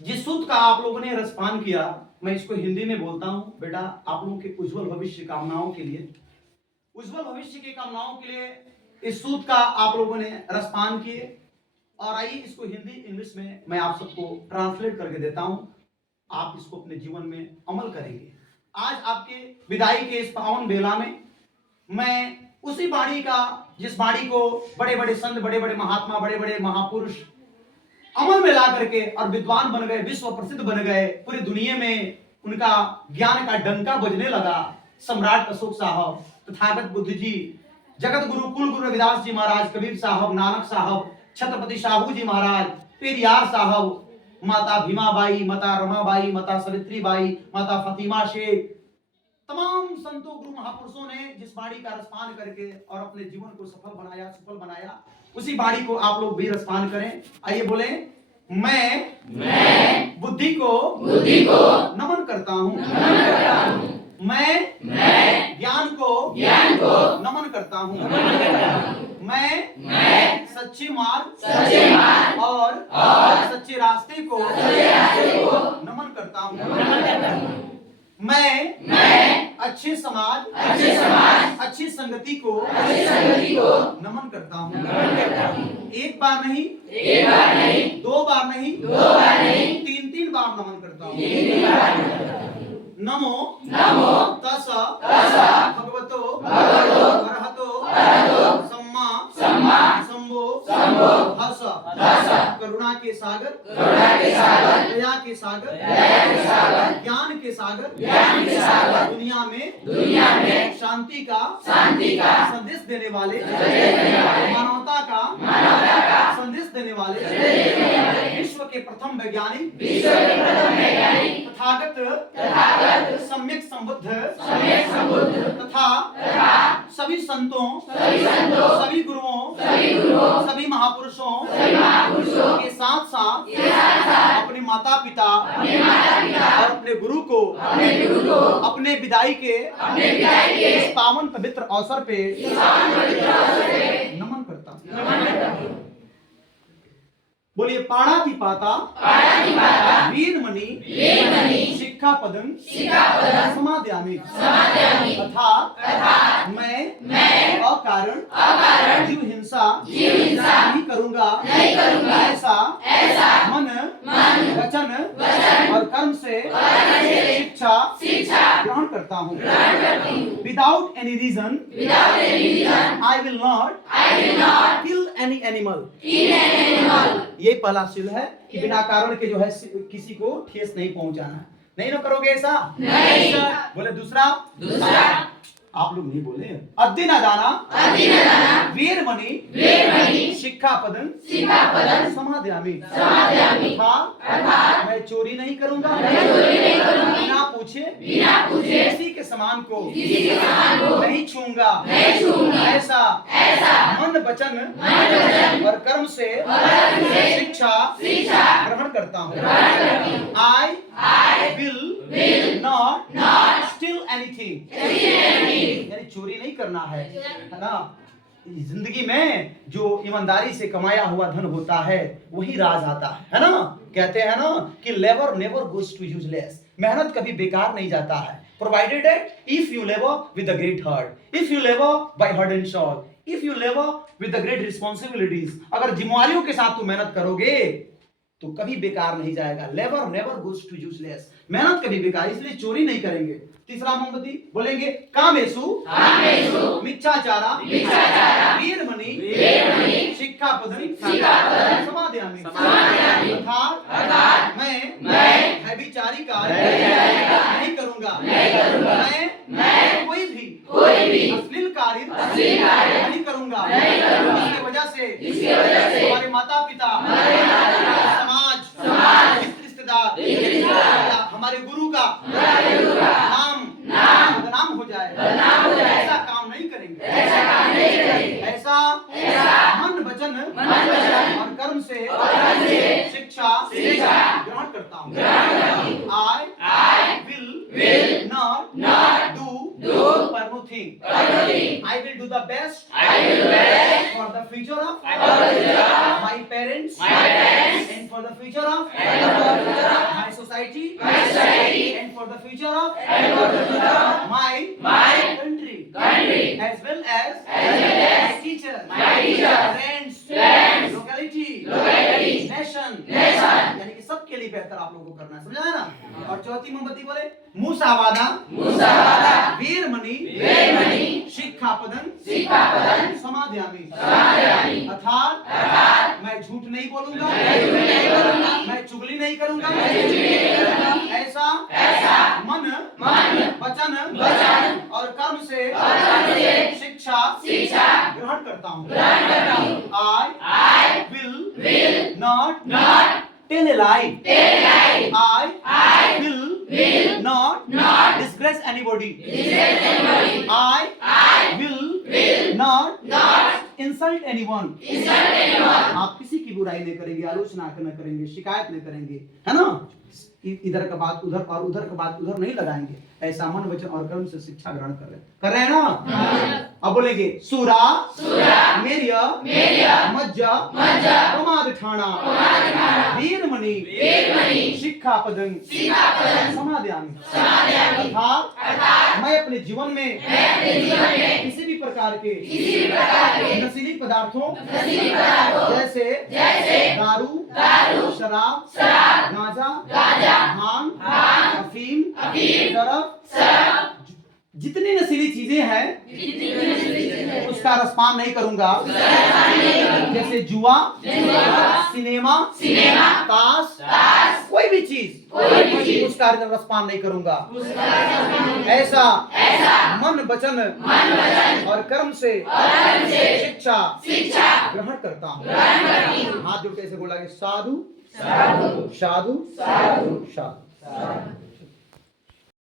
जिस सूत्र का आप लोगों ने रसपान किया, मैं इसको हिंदी में बोलता हूं। बेटा, आप लोगों के उज्जवल भविष्य कामनाओं के लिए, उज्जवल भविष्य की कामनाओं के लिए इस सूत्र का आप लोगों ने रसपान किए। और आइए इसको हिंदी इंग्लिश में मैं आप सबको ट्रांसलेट करके देता हूं। आप इसको अपने जीवन में अमल करेंगे। आज आपके विदाई के इस पावन बेला में मैं उसी वाणी का, जिस वाणी को बड़े बड़े संत, बड़े बड़े महात्मा, बड़े बड़े महापुरुष अमल में ला करके और विद्वान बन गए, विश्व प्रसिद्ध बन गए, पूरी दुनिया में उनका ज्ञान का डंका बजने लगा। सम्राट अशोक साहब, तथागत बुद्ध जी, जगत गुरु कुल गुरु रविदास जी महाराज, कबीर साहब, नानक साहब, छत्रपति शाहू जी महाराज, पेरियार साहब, माता भीमाबाई, माता रमाबाई, माता सावित्रीबाई, माता फतिमा शेख, तमाम संतों गुरु महापुरुषों ने जिस वाणी का रसपान करके और अपने जीवन को सफल बनाया, उसी वाणी को आप लोग भी रसपान करें। आइए बोले, मैं बुद्धि को नमन करता हूँ। मैं ज्ञान को नमन करता हूँ। मैं सच्चे मार्ग और सच्चे रास्ते को नमन करता हूँ। मैं अच्छे समाज, अच्छी संगति को नमन करता हूँ। एक बार नहीं, दो बार नहीं, तीन बार नमन करता हूँ। नमो तस् भगवतो अरहतो सम्मा संभो हर्ष। करुणा के सागर, दया के सागर, ज्ञान के सागर, दुनिया में शांति का संदेश देने वाले, मानवता का संदेश देने वाले, विश्व के प्रथम वैज्ञानिक तथागत सम्यक संबुद्ध तथा सभी संतों, सभी गुरुओं, सभी महापुरुषों के साथ साथ अपने माता पिता और अपने गुरु को अपने विदाई के इस पावन पवित्र अवसर पे नमन करता हूँ। बोलिए, पाणातिपाता वीरमणि शिक्षापदं समादयामि। अर्थात मैं अकारण जीव हिंसा नहीं करूंगा, ऐसा मन, वचन और कर्म से शिक्षा ग्रहण करता हूँ। Without any reason I will not kill any animal. ये पहला शील है कि बिना कारण के जो है किसी को ठेस नहीं पहुंचाना है। नहीं ना करोगे ऐसा? नहीं। बोले दूसरा आप लोग नहीं बोले। अद्दि न दाना वीरमणि शिक्षापदं समादयामि। अर्थात मैं चोरी नहीं करूंगा, बिना पूछे किसी के सामान को नहीं छूंगा, ऐसा मन वचन और कर्म से शिक्षा ग्रहण करता हूँ। I will not steal anything। यानी चोरी नहीं करना है ना। जिंदगी में जो ईमानदारी से कमाया हुआ धन होता है वही राज आता है ना। कहते हैं ना कि labour never goes to useless. मेहनत कभी बेकार नहीं जाता है, provided if you labour with a great heart, if you labour by heart and soul, if you labour with the great responsibilities. अगर जिम्मेवारियों के साथ तू मेहनत करोगे तो कभी बेकार नहीं जाएगा। Labour never goes to useless. मेहनत कभी बेकार, इसलिए चोरी नहीं करेंगे। तीसरा मोमबत्ती बोलेंगे, कामेषु मिच्छाचारा वीरमणि शिक्षापदं समादयामि। अर्थात मैं व्यभिचारी कार्य नहीं करूंगा, मैं कोई भी अश्लील कार्य नहीं करूंगा। इसकी वजह से हमारे माता पिता, समाज, रिश्तेदार, हमारे गुरु का नाम हो जाए। ऐसा काम नहीं करेंगे। ऐसा मन वचन और कर्म से शिक्षा ग्रहण करता हूँ। I will not do anything। I will do the best for the future of my parents and for the future of society and for the future of my country as well as my teacher, friends, locality, nation, यानी कि सबके लिए बेहतर आप लोगों को करना है, समझा है ना। और चौथी मोमबत्ती बोले मुसावादा वीरमणि शिक्षापदं समादयामि, अर्थात मैं झूठ नहीं बोलूंगा, मैं चुगली नहीं करूंगा, ऐसा मन वचन और कर्म से शिक्षा ग्रहण करता हूँ। I will not tell a lie. I will not disgrace anybody. I will not insult anyone. आप किसी की बुराई नहीं करेंगे, आलोचना न करेंगे, शिकायत नहीं करेंगे, है ना। इधर का बात उधर और उधर का बात उधर नहीं लगाएंगे, ऐसा मन वचन और कर्म से शिक्षा ग्रहण कर रहे हैं ना। अब बोलेंगे सूरा मेरिया मज्जा प्रमाद ठाना वीरमणि शिक्षापदं समादयामि, अर्थात मैं अपने जीवन में किसी भी प्रकार के नशीली पदार्थों जैसे दारू, शराब, गांजा, भांग, अफीम, शराब, जितनी नशीली चीजें हैं उसका रसपान नहीं करूंगा। जैसे जुआ, सिनेमा, ताश, कोई भी चीज उसका रसपान नहीं करूंगा। ऐसा मन वचन और कर्म से शिक्षा ग्रहण करता हूँ। हाथ जोड़ के ऐसे बोला साधु साधु साधु साधु।